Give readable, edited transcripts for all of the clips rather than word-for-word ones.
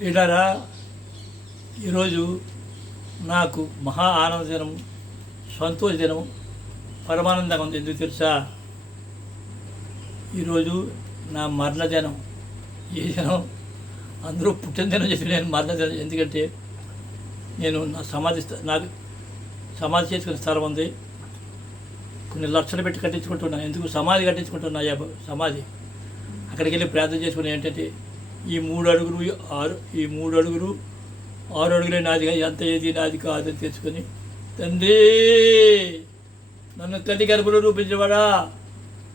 వీళ్ళారా, ఈరోజు నాకు మహా ఆనంద దినం, సంతోష దినం, పరమానందంగా ఉంది. ఎందుకు తెలుసా? ఈరోజు నా మరణ దినం. ఈ దినం అందరూ పుట్టిన దినం చెప్పి నేను మరణ దినం. ఎందుకంటే నేను నాకు సమాధి చేసుకునే స్థలం ఉంది. కొన్ని లక్షలు పెట్టి కట్టించుకుంటున్నాను. ఎందుకు? సమాధి కట్టించుకుంటున్నా. సమాధి అక్కడికి వెళ్ళి ప్రార్థన చేసుకుని ఏంటంటే ఈ 3 అడుగులు 6 అడుగులే నాదిగా, ఎంత ఏది నాది కాదని తెలుసుకొని, తండ్రి నన్ను తల్లి గర్భంలో రూపించేవాడా,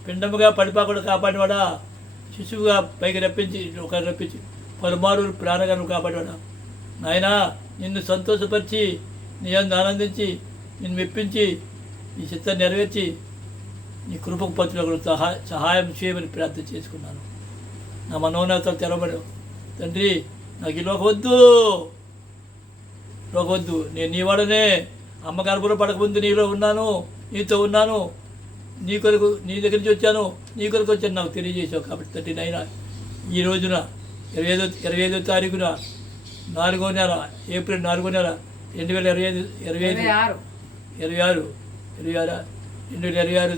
పిండముగా పడిపోకుండా కాపాడేవాడా, శిశువుగా పైకి రప్పించి పలుమారు ప్రాణగాను కాపాడేవాడా, నాయనా నిన్ను సంతోషపరిచి నీ అందు ఆనందించి నిన్ను మెప్పించి నీ చిత్తాన్ని నెరవేర్చి నీ కృపకు పత్రులకు సహాయం చేయమని ప్రార్థన చేసుకున్నాను. నా మనోన్నతలు తెరవబడు. తండ్రి నాకు ఈ లోకవద్దు, నేను నీ వాడనే. అమ్మ గర్భంలో పడకముందు నీలో ఉన్నాను, నీతో ఉన్నాను, నీ కొరకు నీ దగ్గర నుంచి వచ్చాను, నీ కొరకు వచ్చాను నాకు తెలియజేసావు. కాబట్టి తండ్రి నాయన ఈ రోజున 25వ తారీఖున 4వ నెల, ఏప్రిల్ 4వ నెల 2026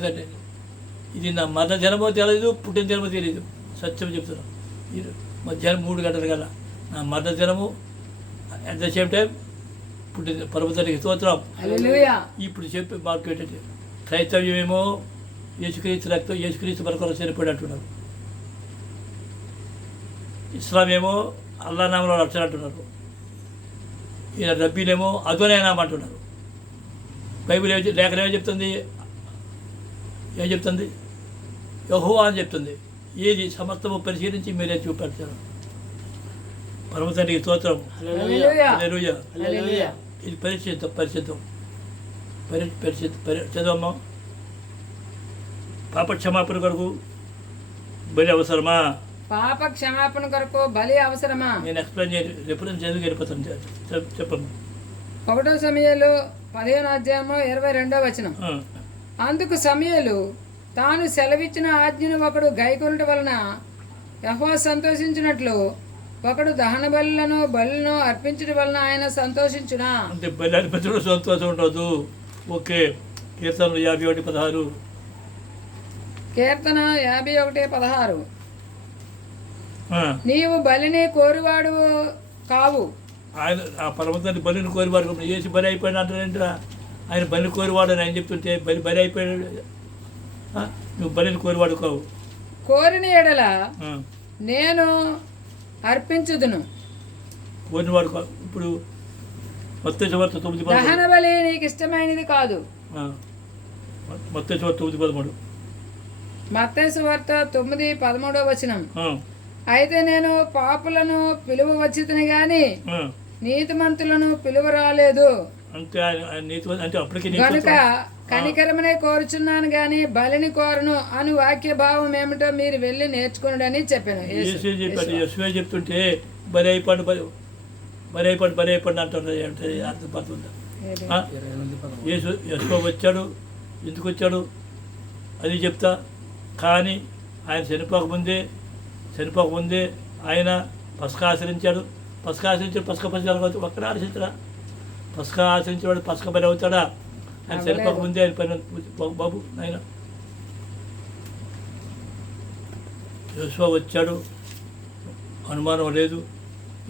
తండ్రి, ఇది నా మరణ జన్మో తెలియదు, పుట్టిన జన్మో తెలియదు. సత్యం చెప్తున్నాను. మధ్యాహ్నం 3 గంటల కల్లా నా మరణ జనము, అట్ ద సేమ్ టైం పుట్టిన పరమతానికి స్తోత్రం. ఇప్పుడు చెప్పే మార్పు ఏంటంటే క్రైస్తవ్యమేమో యేసుక్రీస్తు రక్తం, యేసుక్రీస్తు మన కొరకు చనిపోయాడు అంటున్నారు. ఇస్లాం ఏమో అల్లా నామంలో రక్షణ అంటున్నారు. ఈయన రబ్బీలేమో అదోనే నామం అంటున్నారు. బైబిల్ లేఖనం ఏం చెప్తుంది? యెహోవా అని చెప్తుంది. ఏది సమస్తము పరిశీలించి మీరే చూపెడతారు. పరమతండ్రికి స్తోత్రం. హల్లెలూయా. ఇది పరిశుద్ధం చదవమ్మా. పాప క్షమాపణ కొరకు బలి అవసరమా? పాప క్షమాపణ కొరకు బలి అవసరమా? నేను ఎక్స్ప్లెయిన్ చేయాలి. ఎప్పుడైనా చదివి వెళ్ళిపోతాను. చెప్పమ్మా. 1 సమూయేలు 15వ అధ్యాయము 22వ వచనం. అందుకు సమూయేలు తాను సెలవిచ్చిన ఆజ్ఞను ఒకడు గైకొనుట వలన యెహోవా సంతోషించినట్లు ఒకడు దహన బలులను అర్పించడం వలన ఆయన సంతోషించునా? అంటే బలి అర్పించడం సంతోషం ఉండదు. ఓకే. కీర్తన 51:16. కీర్తన 51:16. నీవు బలిని కోరువాడు కావు. ఆయన ఆ పరమతాన్ని బలిని కోరివాడు. చేసి బలి అయిపోయాడు అంటారేంట్రా? ఆయన బలి కోరివాడు అని ఆయన చెప్తుంటే బలి అయిపోయాడు. నువ్వు బలిని కోరివాడు కావు. కోరిన ఎడల నేను అర్పించుదును. కోరినవాడు కావు. ఇప్పుడు మత్తయి సువార్త 9:13. దహన బలి నీకు ఇష్టమైనది కాదు. మత్తయి సువార్త 9:13. మత్తయి సువార్త 9:13వ వచనం. అయితే నేను పాపులను పిలువ వచ్చితిని గాని నీతిమంతులను పిలువ రాలేదు. అంటే అప్పటికి కనుక కనికరమనే కోరుచున్నాను గాని బలిని కోరను అని వాక్య భావం ఏమిటో మీరు వెళ్ళి నేర్చుకున్నాడని చెప్పాను. యెషువా చెప్తుంటే బలి అయిపోండి అంటున్నది. అర్థపడుతుందా? యెషువా వచ్చాడు, ఎందుకు వచ్చాడు అది చెప్తా. కానీ ఆయన చనిపోకముందే ఆయన పసక ఆచరించాడు. పసక పసి ఒక్కడ ఆచరించడా? పసక ఆచరించేవాడు పసక పని అవుతాడా? ఆయన చనిపోకముందే ఆయన పని. బాబు ఆయన యెషువా వచ్చాడు, అనుమానం లేదు.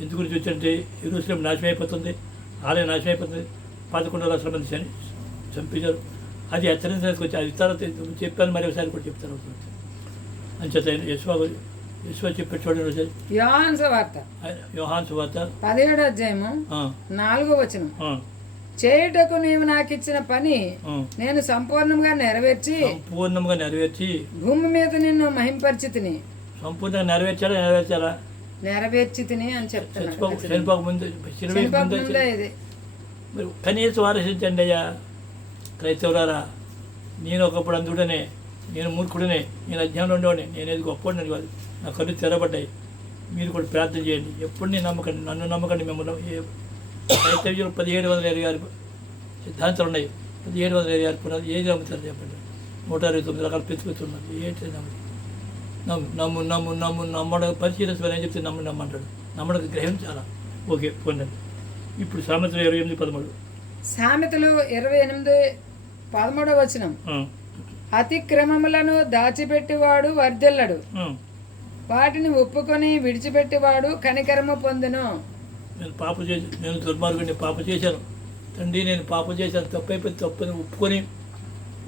ఎందుకు గురించి వచ్చాడంటే యెరూషలేము నాశనం అయిపోతుంది, ఆలయం నాశనం అయిపోతుంది, 11 లక్షల మంది చంపించారు. అది హెచ్చరించడానికి వచ్చి అది తర్వాత చెప్పాను, మరి ఒకసారి కూడా చెప్తాను. అంచేత యెషువా చెప్పే చూడండి. యోహాను సువార్త 17వ అధ్యాయము 4వ వచనం. చేయుటకు నీవు నాకు ఇచ్చిన పని నేను సంపూర్ణంగా నెరవేర్చి భూమి మీద నిన్ను మహింపరిచితిని. సంపూర్ణంగా నెరవేర్చాలా? నెరవేర్చితిని అని చెప్తాను. కనీసం ఆలోచించండి అయ్యా క్రైస్తవులారా. నేను ఒకప్పుడు అందుడనే, నేను మూర్ఖుడనే, నేను అజ్ఞానం ఉండేవాడిని, నేను ఏది గొప్పవాడిని కాదు. నా కళ్ళు తెరబడ్డాయి. మీరు కూడా ప్రార్థన చేయండి. ఎప్పుడు నన్ను నమ్మకండి. మిమ్మల్ని క్రైస్తవ్యులు 1726 సిద్ధాంతాలు ఉన్నాయి. 1726 పునాది. ఏది నమ్ముతారు చెప్పండి? 169 రకాలు పెంచుకొచ్చున్నారు. ఏంటి నమ్మడం పరిశీలించమని ఏం చెప్తే నమ్మంటాడు. నమ్మడం గ్రహించాలా. ఓకే పొందండి. ఇప్పుడు సామెతలు 28:13. సామెతలు 28:13 అతిక్రమములను దాచిపెట్టివాడు వర్ధిల్లడు, వాటిని ఒప్పుకొని విడిచిపెట్టివాడు కనికరము పొందును. నేను పాపం చేసి, నేను దుర్మార్గుడిని, పాపం చేశాను తండ్రి, నేను పాపం చేశాను, తప్పైపోయింది, తప్పని ఒప్పుకొని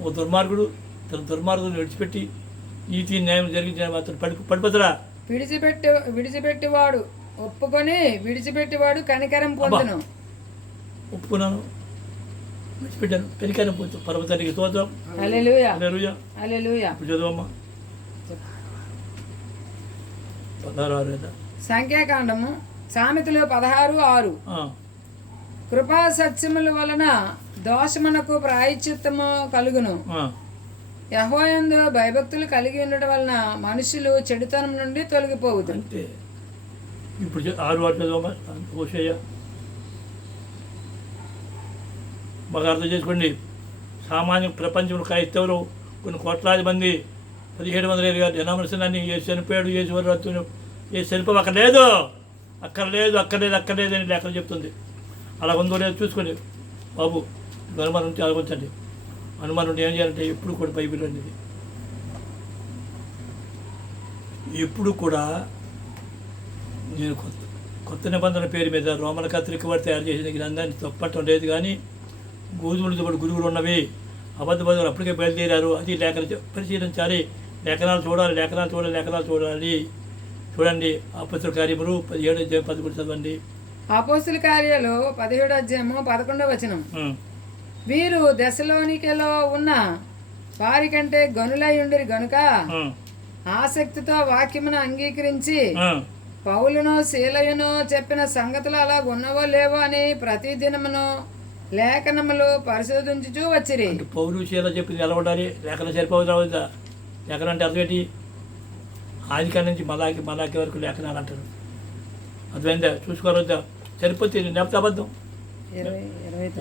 ఓ దుర్మార్గుడు తన దుర్మార్గుని విడిచిపెట్టి నీతి న్యాయం జరిగించిన అతను పడిపోతారా? విడిచిపెట్టివాడు ఒప్పుకొని విడిచిపెట్టివాడు కనికరం పొందును. ఒప్పుకున్నాను, విడిచిపెట్టాను, కనికరం పొందుతాను. పర్వతానికి స్తోత్రం. హల్లెలూయా, హల్లెలూయా. హల్లెలూయా. ఇప్పుడు చదవమ్మా 16:6. సంఖ్యాకాండము సామెతలు 16:6. కృపా సత్యముల వలన దోషమునకు ప్రాయశ్చిత్తము కలుగును, యెహోవాయందు భయభక్తులు కలిగి ఉండడం వలన మనుషులు చెడుతనం నుండి తొలగిపోవుతారు. అంటే ఇప్పుడు 6:6 చదవమ్మా. హోషేయ బాగా అర్థం చేసుకోండి. సామాన్య ప్రపంచంలో క్రైస్తవులు కొన్ని కోట్లాది మంది 1720 డినామినేషన్ని ఏ చనిపోయాడు, ఏ శివరాత్రులు, ఏ చనిపో అక్కర్లేదు అని లేఖలు చెప్తుంది. అలా ఉందో లేదో చూసుకోండి బాబు. అనుమానం ఉంటే ఆలోచించండి. అనుమానం ఉంటే ఏం చేయాలంటే ఎప్పుడు కూడా బైబిల్ అనేది ఎప్పుడు కూడా నేను కొత్త నిబంధన పేరు మీద రోమన్ కత్రిక వాడు తయారు చేసిన గ్రంథాన్ని తప్పట్టం లేదు. కానీ గోధుమలతో పాటు గురువులు ఉన్నవి, అబద్ధ అప్పటికే బయలుదేరారు. అది లేఖలు పరిశీలించాలి, లేఖనాలు చూడాలి. చూడండి అపొస్తలుల కార్యములు 17:11 చదవండి. అపొస్తలుల కార్యాలు 17:11. వీరు దెసలోనికలో ఉన్న వారి కంటే గనులై ఉండిరి గనుక ఆసక్తితో వాక్యమును అంగీకరించి పౌలును శీలయును చెప్పిన సంగతులు అలా ఉన్నవో లేవో అని ప్రతి దినమును లేఖనములు పరిశోధించుచూ వచ్చిరి. పౌలు శీల చెప్పింది ఎలా ఉండాలి? లేఖనం సరిపోవద్దా? అవుతుందా? లేఖనం అంటే అర్థం ఏంటి? ఆదికాండం నుంచి మలాకి వరకు లేఖనాలు అంటారు. అర్థమైందా? చూసుకోవద్దా? సరిపోతే లేకపోతే అబద్ధం.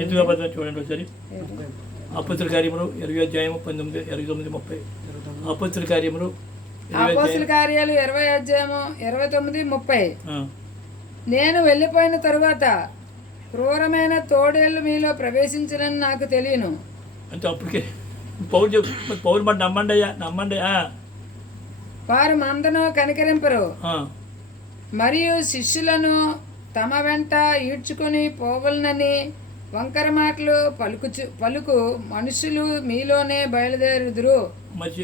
ఎందుకు అబద్ధం చూడండి ఒకసారి. అపొస్తలుల కార్యములు 20:19-30. అపొస్తలుల కార్యములు అపొస్తలుల కార్యాలు 20:29-30. నేను వెళ్ళిపోయిన తరువాత క్రూరమైన తోడేళ్ళు మీలో ప్రవేశించనని నాకు తెలియను. అంటే అప్పటికే పౌరు మాట నమ్మండి. వారు మందను కనికరింపరు, మరియు శిష్యులను తమ వెంట ఈడ్చుకొని పోవలనని వంకర మాటలు పలుకు మనుషులు మీలోనే బయలుదేరుదురు. మంచి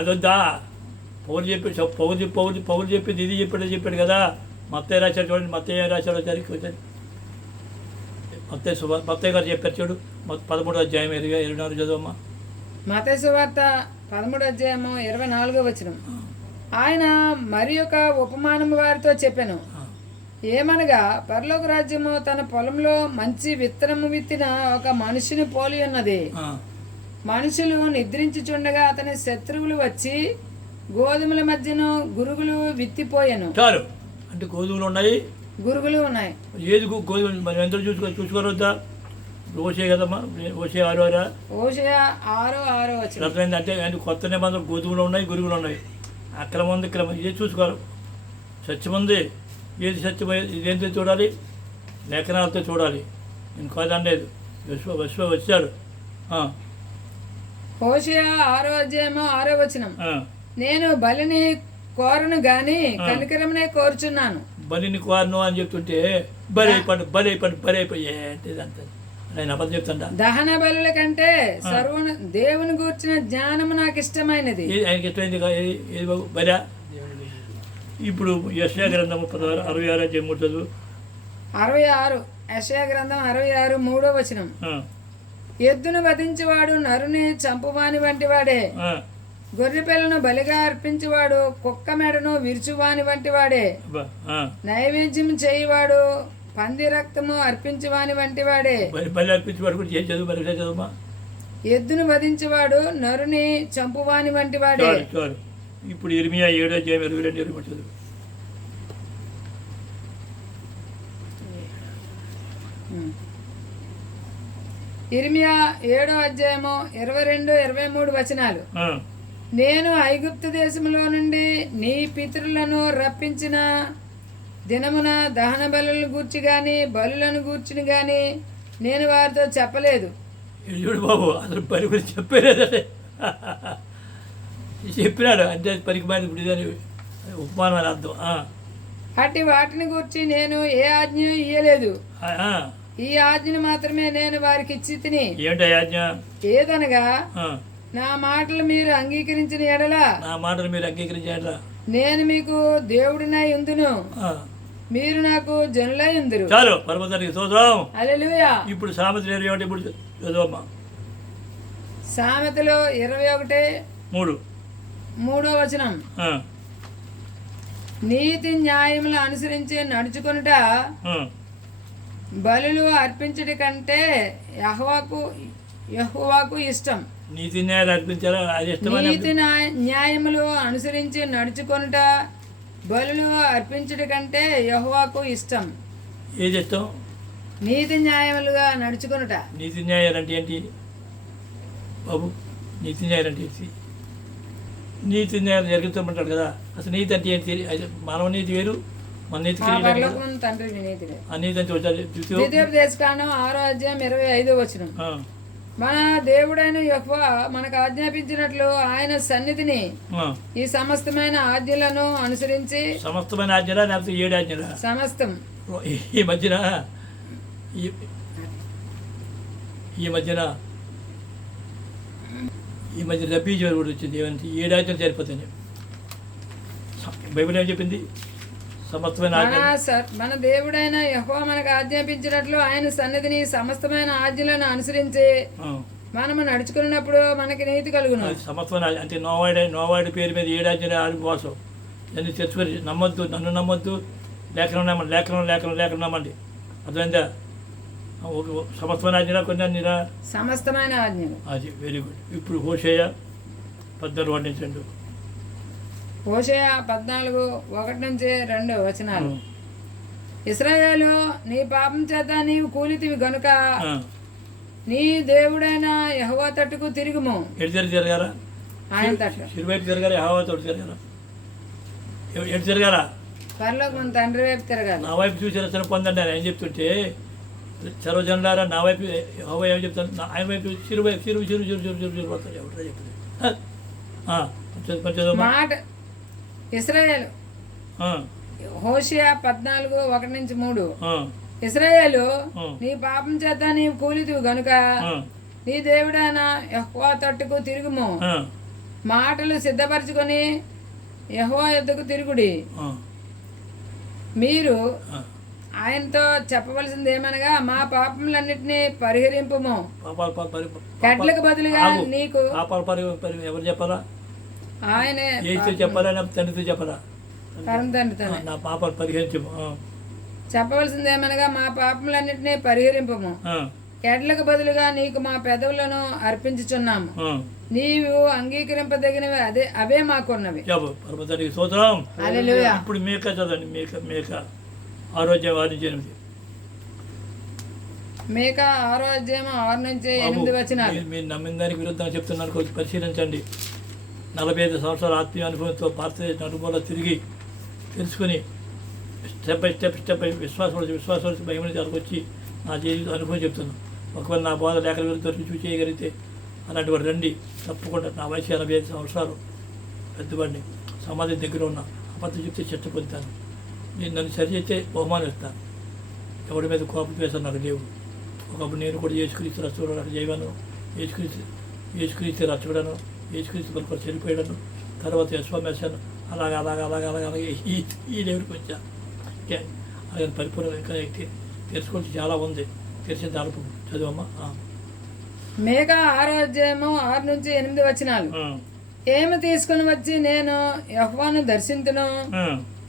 అదొద్దా? పౌరు చెప్పింది ఇది చెప్పాడు కదా. మత్తయి రాశాడు చూడండి. మత్తయి రాశాడు వచ్చారు. మత్తయి గారు చెప్పారు చూడు. 13:24 చదవమ్మా. మత్తయి సువార్త 13:24. ఆయన మరి ఒక ఉపమానము వారితో చెప్పాను. ఏమనగా పరలోక రాజ్యము తన పొలంలో మంచి విత్తనము విత్తిన ఒక మనిషిని పోలి ఉన్నది. మనుషులు నిద్రించుచుండగా అతని శత్రువులు వచ్చి గోధుమల మధ్యను గురుగులు విత్తిపోయాను. చాలు అంటే గోధుమలు ఉన్నాయి, గురుగులు ఉన్నాయి. ఏది గోధుమ మరి ఎంత చూసుకోవద్దా? ఓషే కదమ్మా. ఓషే 6:6. అర్థమైంది. అంటే కొత్త నిబంధన గోధుమలు ఉన్నాయి, గురుగులు ఉన్నాయి. అక్రమం ఉంది, క్రమం ఇదే చూసుకోవాలి. సత్యం ఉంది, ఏది సత్యం ఇదేంతో చూడాలి? లేఖనాలతో చూడాలి. ఇంకోదనలేదు. విశ్వ వచ్చాడు. హోషేయ 6:6. నేను బలిని కోరను గాని కనికరమునే కోరుచున్నాను. బలిని కోరను అని చెప్తుంటే బలి అయిపోయి ఏంటిదంత నేను అబద్ధం చెప్తాడా? దహన బలుల కంటే దేవుని గూర్చిన జ్ఞానము నాకు ఇష్టమైనది. ఆయనకి ఇష్టమైంది ఏది బాబు? బలా. ఇప్పుడు యెషయా గ్రంథము 66:3 66. యెషయా గ్రంథం 66:3. ఎద్దును వధించేవాడు నరుని చంపువాని వంటి వాడే, గొర్రెపిల్లను బలిగా అర్పించేవాడు కుక్క మెడను విరుచువాని వంటి వాడే, నైవేద్యం చేయవాడు పంది రక్తము అర్పించేవాని వంటి వాడే. ఎద్దును వధించేవాడు నరుని చంపువాని వంటి వాడే. ఇప్పుడు ఇర్మియా 7:22 ఇర్మియా 7:22-23. నేను ఐగుప్తు దేశంలో నుండి నీ పితరులను రప్పించిన దినమున దహన బలులను గూర్చి గాని బలులను గూర్చిని గాని నేను వారితో చెప్పలేదు. ఇది చూడు బాబు, అసలు పని గురించి చెప్పలేదంటే చెప్పినాడు అంటే పనికి మాని ఇప్పుడు ఇదని ఉపమానం అని అర్థం. అట్టి వాటిని గూర్చి నేను ఏ ఆజ్ఞ ఇయ్యలేదు. ఆ. ఈ ఆజ్ఞను మాత్రమే నేను వారికి ఇచ్చి తిని, ఏమిటా ఆజ్ఞ? ఏదనగా ఆ. నా మాటలు మీరు అంగీకరించిన ఎడల నా మాటలు మీరు అంగీకరించారా? నేను మీకు దేవుడినై ఉందును, మీరు నాకు జనులై ఉందురు. చాలు, పరమతానికి స్తోత్రం. హల్లెలూయా. ఇప్పుడు సామెతలు 21 ఇప్పుడు చదవమ్మా. సామెతలు 21:3 వచనం. ఆ. నీతి న్యాయములు అనుసరించి నడుచుకొనుట ఆ. బలులు అర్పించటి కంటే యెహోవాకు ఇష్టం. నీతి న్యాయాలు అర్పించారా? అది ఇష్టమని నీతి న్యాయములు అనుసరించి నడుచుకొనుట బలులు అర్పించటి కంటే యెహోవాకు ఇష్టం. ఏది ఇష్టం? నీతి న్యాయములుగా నడుచుకొనుట. నీతి న్యాయాలు అంటే ఏంటి బాబు? నీతి న్యాయాలు అంటే ఏంటి? నీతి న్యాయాలు జరుగుతామంటాడు కదా, అసలు నీతి అంటే ఏంటి? మానవ నీతి వేరు, మన నీతి పరలోకమందు తండ్రి నీతిగా. ఆ నీతి అంటే వచ్చారు ద్వితీయోపదేశకాండం 6:25 వచనం. మన దేవుడైన యెహోవా మనకు ఆజ్ఞాపించినట్లు ఆయన సన్నిధిని ఈ సమస్తమైన ఆజ్ఞలను అనుసరించి. సమస్తమైన ఆజ్ఞలా లేకపోతే 7 ఆజ్ఞలా? సమస్తం. ఈ మధ్యన రబ్బీ జ్వరం కూడా వచ్చింది. ఏమంటే 7 ఆజ్ఞలు సరిపోతాయి. బైబిల్ ఏం చెప్పింది? సమస్తమైన ఆజ్ఞ. మన దేవుడైన యెహోవా మనకు ఆజ్ఞాపించినట్లు ఆయన సన్నిధిని సమస్తమైన ఆజ్ఞలను అనుసరించి మనము నడుచుకున్నప్పుడు మనకి నీతి కలుగును. సమస్తమైన అంటే నోవాడి పేరు మీద 7 ఆజ్ఞలు ఆడిపోసం ఇవన్నీ తెచ్చుకొని నమ్మొద్దు, నన్ను నమ్మొద్దు, లేఖనం నమ్మండి. అర్థమైందా? సమస్తమైన ఆజ్ఞ కొన్ని సమస్తమైన ఆజ్ఞలు. అది వెరీ గుడ్. ఇప్పుడు హోషేయ 14 వర్ణించండి. హోషేయ 14:1-2 వచనాలు. ఇశ్రాయేలు, నీ పాపం చేత నీవు కూలితివి గనుక నీ దేవుడైన యెహోవా తట్టుకు తిరుగుము. ఎటు తిరగారా? ఆయన తట్టు. సిరువైపు తిరగారా? యెహోవా తోటి తిరగారా? ఎటు తిరగారా? పరలోకం తండ్రి వైపు తిరగాలి. నా వైపు చూసి రచన పొందండి అని ఏం చెప్తుంటే, సర్వజనులారా నా వైపు యెహోవా ఏం చెప్తాను, ఆయన వైపు చిరు పడతాడు. ఎవరు చెప్తుంది మాట. ఇశ్రాయేలు, హోషేయ 14:1-3. ఇశ్రాయేలు, నీ పాపం చేత నీవు కూలితివి గనుక నీ దేవుడైన యెహోవా తట్టుకు తిరుగుము. మాటలు సిద్ధపరచుకొని యెహోవా యొద్దకు తిరుగుడి. మీరు ఆయనతో చెప్పవలసింది ఏమనగా, మా పాపములన్నిటినీ పరిహరింపుము. కట్లకు బదులుగా నీకు. ఎవరు చెప్పాలా? ఆయనే చెప్పాలా? తండ్రితో చెప్పాలా? తండ్రితో నా పాపాలు పరిహరించము. చెప్పవలసింది ఏమనగా, మా పాపములన్నిటినీ పరిహరింపము. కేటలకు బదులుగా నీకు మా పెదవులను అర్పించుచున్నాము. నీవు అంగీకరింపదగినవి అవే మాకున్నవి. ఇప్పుడు మేక చదవండి. మేక 6:6-8. మేక 6:6-8 వచనాలు. మీరు నమ్మిన దానికి విరుద్ధంగా చెప్తున్నారు, కొంచెం పరిశీలించండి. 45 సంవత్సరాల ఆత్మీయ అనుభవంతో భారతదేశ నడుమూల తిరిగి తెలుసుకుని స్టెప్ బై స్టెప్ విశ్వాసం భయం వచ్చి నా జీవిత అనుభవం చెప్తున్నాను. ఒకవేళ నా బోధ లేఖల విరుద్ధ రుచి చేయగలిగితే అలాంటి వాడు రండి. తప్పకుండా నా వయసు 85 సంవత్సరాలు, పెద్దవాడిని, సమాధి దగ్గర ఉన్న అబద్ధం చెప్తే చర్చ పొందుతాను. నేను నన్ను సరి చేస్తే బహుమానం ఇస్తాను. ఎవరి మీద కోపం వేస్తాను నాకు లేవు. ఒకప్పుడు నేను కూడా యేసుక్రీస్తు రచ్చబడాను, చేయను. యేసుక్రీస్తు రచ్చబడాను, యేసుక్రీస్తు కొరకు చనిపోయాను, తర్వాత యశ్వమేశాను. అలాగే ఈ లెవెల్కి వచ్చాను. అలాగే పరిపూర్ణ ఇంకా తెలుసుకోవచ్చు చాలా ఉంది. తెలిసిన దాని చదువమ్మా. మేక 6:6-8 వచనాలు. ఏమి తీసుకుని వచ్చి నేను యెహోవాను దర్శించును,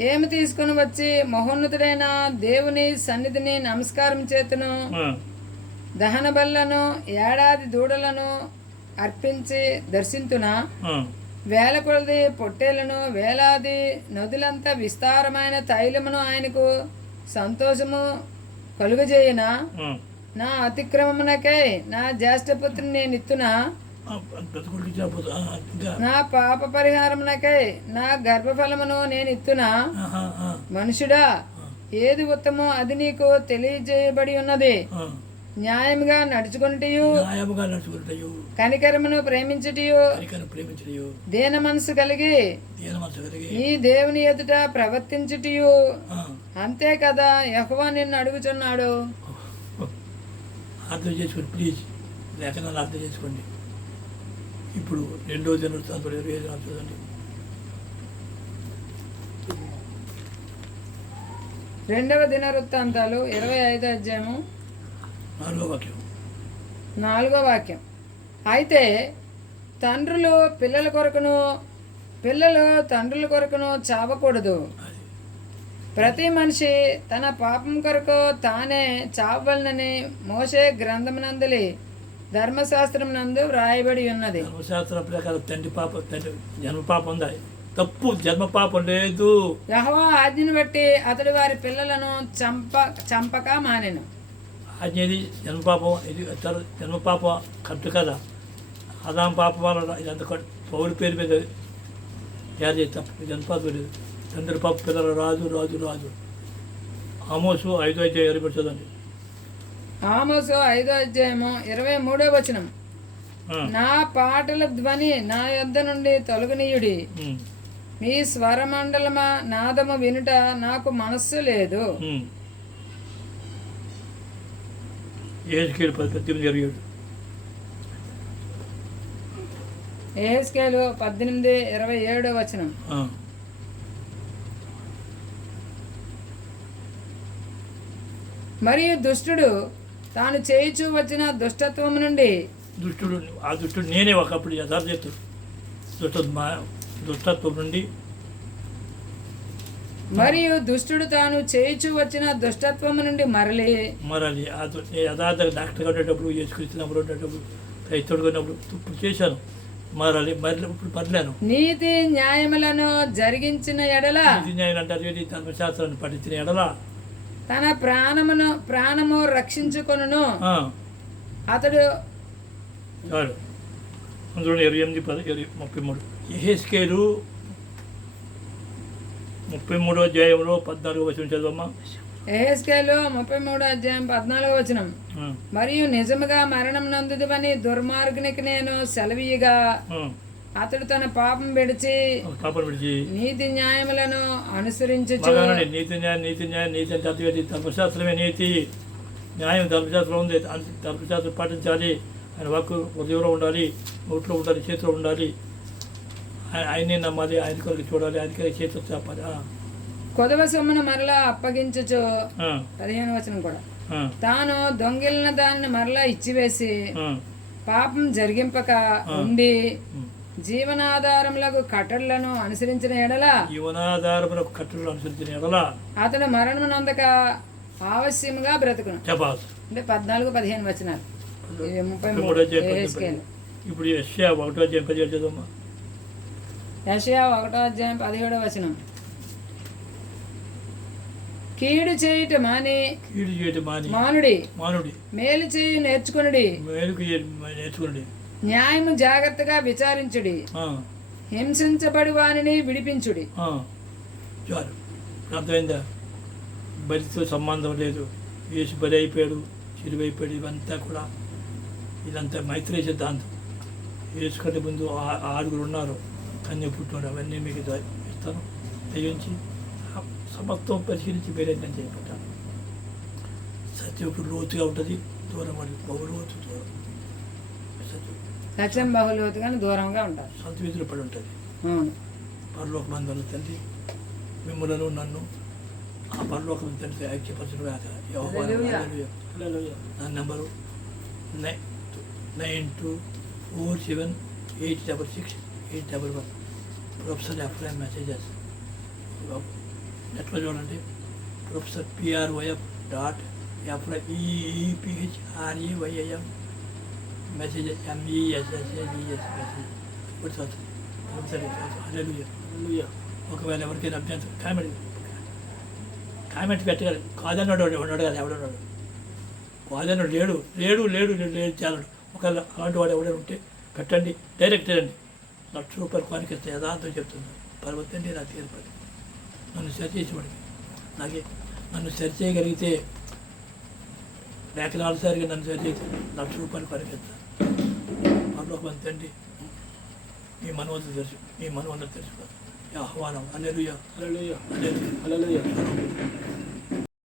ఏమి తీసుకుని వచ్చి మహోన్నతుడైన దేవుని సన్నిధిని నమస్కారం చేతును. దహన బలులను ఏడాది దూడలను అర్పించి దర్శించునా. వేల కొలది పొట్టేలను, వేలాది నదులంతా విస్తారమైన తైలమును ఆయనకు సంతోషము కలుగజేయునా. నా అతిక్రమమునకై నా జ్యేష్ఠపుత్రుని నేను ఇత్తునా. నా పాప పరిహారమునకై నా గర్భఫలమును నేను ఇత్తునా. మనుషుడా, ఏది ఉత్తమో అది నీకు తెలియజేయబడి ఉన్నది. ఆ, న్యాయముగా నడుచుకొనుటయు, న్యాయముగా నడుచుకుంటాయో, కనికరమును ప్రేమించుటయు, కనికను ప్రేమించడయో, దీన మనసు కలిగి దీన మనసు కలిగి, నీ దేవుని ఎదుట ప్రవర్తించుటయు. ఆ, అంతే కదా యెహోవా నిన్ను అడుగుచున్నాడు. అర్థం చేసుకోండి ప్లీజ్, లేఖనాలు అర్థం చేసుకోండి. ఇప్పుడు 2వ దినవృత్తాంతం 25 చూడండి. 2వ దినవృత్తాంతాలు 25వ అధ్యాయము 4వ వాక్యం. 4వ వాక్యం. అయితే తండ్రులు పిల్లల కొరకును, పిల్లలు తండ్రుల కొరకును చావకూడదు. అది ప్రతి మనిషి తన పాపం కొరకు తానే చావవలనని మోషే గ్రంథమునందలి ధర్మశాస్త్రమునందు వ్రాయబడి ఉన్నది. ధర్మశాస్త్రం ప్రకారం తండ్రి జన్మ పాపం ఉందా? తప్పు, జన్మ పాపం లేదు. యెహోవా ఆజ్ఞను బట్టి అతడు వారి పిల్లలను చంపక మానెను. ఆజ్ఞది జన్మ పాపం, ఇది జన్మ పాపం కట్టు కదా. ఆదాం పాపం వల్ల ఇదంతా పౌరు పేరు మీద తయారు చేసి తప్పు, జన్మ పాపం లేదు. తండ్రి పాప పిల్లలు రాజు రాజు రాజు. ఆమోసు 5:20 చదవండి. ఆమోసు 5వ అధ్యాయము 23వ వచనం. ఆ, నా పాటల ధ్వని నా యొద్ద నుండి తొలగనీయుడి, ఉమ్, మీ స్వరమండలమ నాదము వినుట నాకు మనస్సు లేదు. యెహెజ్కేలు 18:27. యెహెజ్కేలు 18:27 వచనం. ఆ, మరియు దుష్టుడు తాను చేయుచూ వచ్చిన దుష్టత్వము నుండి, ఆ దుష్టుడు నేనే ఒకప్పుడు యథార్థతుడు. దుష్టత్వం నుండి, మరియు దుష్టుడు తాను చేయుచూ వచ్చిన దుష్టత్వము నుండి మరలి మరలి యథార్థ డాక్టర్గా ఉండేటప్పుడు, యేసుక్రీస్తున్నప్పుడు ఉండేటప్పుడు, క్రైస్తవుడుగా ఉన్నప్పుడు ఇప్పుడు చేశాను. మరలి ఇప్పుడు మరలాను. నీతి న్యాయములను జరిగించిన ఎడల, నీతి న్యాయం అంటారు, ధర్మశాస్త్రాన్ని పఠించిన ఎడల తన ప్రాణము రక్షించుకొనును. ఆ, అతడు చాలు. అందులో 28:33. యెహెజ్కేలు 33వ అధ్యాయంలో 14వ వచనం చదవమ్మా. యెహెజ్కేలు 33వ అధ్యాయం 14వ వచనం. ఆ, మరియు నిజముగా మరణం నందుదువని దుర్మార్గునికి నేను సెలవీయగా, ఆ, అతడు తన పాపం విడిచి పాపం విడిచి నీతి న్యాయములను అనుసరించుచు. బాగానండి. నీతి న్యాయం అంటే అర్థం ధర్మశాస్త్రమే నీతి. న్యాయం ధర్మశాస్త్రం ఉంది. ధర్మశాస్త్రం పాటించాలి. ఆయన వాక్కు హృదయంలో ఉండాలి, నోట్లో ఉండాలి, చేతిలో ఉండాలి. ఆయనే నమ్మాలి, ఆయన కొరకు చూడాలి, ఆయనకే చేతిలో చెప్పాలి. కొదవ సొమ్మును మరలా అప్పగించుచు. ఆ, 15వ వచనం కూడా. ఆ, తాను దొంగిలిన దానిని మరలా ఇచ్చివేసి ఆ, పాపం జరిగింపక ఉండి ఉమ్. జీవనాధారములకు కట్టడలను అనుసరించిన ఎడల, జీవనాధారములకు కట్టులు అనుసరించిన ఎడల అతడు మరణము నందక ఆవశ్యముగా బ్రతుకును. చెప్పాలి. అంటే 14-15 వచనాలు. ఇవి 33వ 33 అధ్యాయం యెహెజ్కేలు. ఇప్పుడు యెషయా 1వ అధ్యాయం 17 చదవమ్మా. యెషయా 1వ అధ్యాయం 17వ వచనం. కీడు చేయుట మాని కీడు చేయటం మానుడి, మేలు చేయు నేర్చుకునుడి, మేలుకు నేర్చుకోండి. న్యాయము జాగ్రత్తగా విచారించుడి, ఆ, హింసించబడి వానిని విడిపించుడి. ఆ, చాలు. అర్థమైందా? బలితో సంబంధం లేదు. యేసు బలి అయిపోయాడు, చిరువైపోయాడు. ఇవంతా కూడా ఇదంతా మైత్రేయ సిద్ధాంతం. యేసు కంటే ముందు 6 ఉన్నారు, కన్య పుట్టినాడు. అవన్నీ మీకు ఇస్తాను. దయించి సమత్వం పరిశీలించి మీరేంటని చెప్పంటాను. సత్యం ఇప్పుడు లోతుగా ఉంటుంది, దూరం పడి బహులోతు దూరం. సత్యం లక్ష్యం బహుళగానే దూరంగా ఉంటారు. సంతవిధులు పడి ఉంటుంది. అవును. పరలోక మందుల తండ్రి మిమ్మలను నన్ను ఆ పరలోకం తండ్రి ఐక్యపరచడం నా నెంబరు 9247866811. ప్రొఫెసర్ ఎఫ్ఐఎం మెసేజెస్ నెట్లో చూడండి. Professor PROF.FREEPHREYIM messages MESSAGES message ఇప్పుడు చదువు. ప్రొఫెసర్ హల్లెలూయా. ఒకవేళ ఎవరికైనా అభ్యంతరం కామెంట్ పెట్టగలరు. కాదన్నాడు ఉన్నాడు కదా, ఎవడున్నాడు? కాదన్నాడు లేడు లేడు లేడు లేడు చాలడు. ఒకవేళ అలాంటి వాడు ఎవడైనా ఉంటే పెట్టండి, డైరెక్ట్ రండి. ₹1,00,000 కానికిస్తే యథార్థం చెప్తున్నాను. పర్వతండి నా తీర్పడి నన్ను సరిచేసేవాడికి నాకే నన్ను సరి చేయగలిగితే లేక 4 సారిగా నన్ను సరి చేసి ₹1,00,000 పరిగెత్తా పరలోకమంది తండ్రి మీ మనవంతులు తెలుసుకో ఈ ఆహ్వానం హల్లెలూయా హల్లెలూయా హల్లెలూయా హల్లెలూయా